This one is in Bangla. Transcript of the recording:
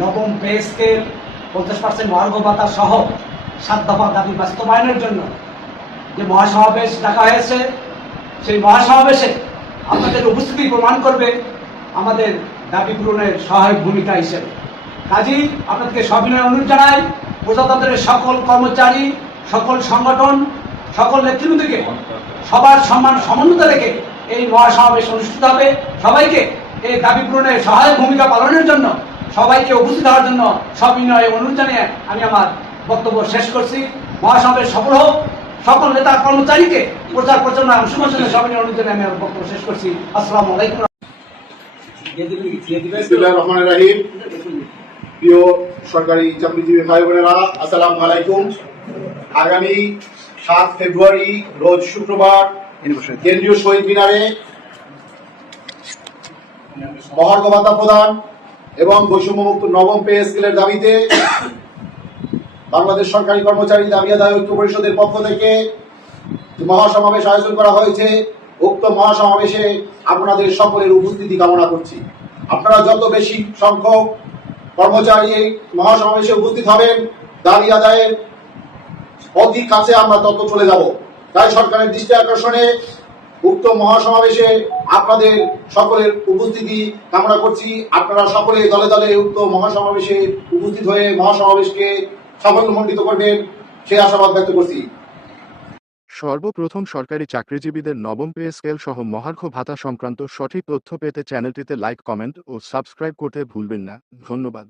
নবম পে স্কেল পঞ্চাশ পার্সেন্ট মহার্ঘ ভাতা সহ সাত দফা দাবি বাস্তবায়নের জন্য যে মহাসমাবেশ ডাকা হয়েছে, সেই মহাসমাবেশে আপনাদের উপস্থিতি প্রমাণ করবে আমাদের দাবি পূরণের সহায়ক ভূমিকা হিসেবে। কাজী, আপনাদেরকে সবিনয় অনুরোধ জানাই, প্রজাতন্ত্রের সকল কর্মচারী, সকল সংগঠন, সকল নেতৃবৃন্দকে সবার সম্মান সমন্বিত রেখে এই মহাসমাবেশ অনুষ্ঠিত হবে। সবাইকে এই দাবি পূরণের সহায়ক ভূমিকা পালনের জন্য সবাইকে উপস্থিত হওয়ার জন্য সবিনয় অনুরোধ জানিয়ে আমি আমার বক্তব্য শেষ করছি। মহাসমাবেশ সফল হোক। সকল নেতা কর্মচারীকে প্রচার প্রচারণা অংশগ্রহণের জন্য সবিনয় অনুরোধ জানিয়ে আমি আমার বক্তব্য শেষ করছি। আসসালামু আলাইকুম। রহমানির রহিম। প্রিয় সরকারি চাকরিজীবী ভাই বোনেরা আলাইকুম। আগামী সাত ফেব্রুয়ারি, রোজ শুক্রবার কেন্দ্রীয় শহীদ মিনারে মহার্ঘবাতা প্রদান এবং বৈষম্যমুক্ত নবম পে স্কেলের দাবিতে বাংলাদেশ সরকারি কর্মচারী দাবি আদায় ঐক্য পরিষদের পক্ষ থেকে মহাসমাবেশ আয়োজন করা হয়েছে, উক্ত মহাসমাবেশে আপনাদের সকলের উপস্থিতি কামনা করছি। আপনারা যত বেশি সংখ্যক কর্মচারী এই মহাসমাবেশে উপস্থিত হবেন, দাবি আদায়ের অধিক কাছে আমরা তত চলে যাব। তাই সরকারের দৃষ্টি আকর্ষণে উক্ত মহাসমাবেশে আপনাদের সকলের উপস্থিতি কামনা করছি। আপনারা সকলে দলে দলে উক্ত মহাসমাবেশে উপস্থিত হয়ে মহাসমাবেশকে সাফল্যমণ্ডিত করবেন, সেই আশাবাদ ব্যক্ত করছি। সর্বপ্রথম সরকারি চাকরিজীবীদের নবম পে স্কেল সহ মহার্ঘ ভাতা সংক্রান্ত সঠিক তথ্য পেতে চ্যানেলটিতে লাইক, কমেন্ট ও সাবস্ক্রাইব করতে ভুলবেন না। ধন্যবাদ।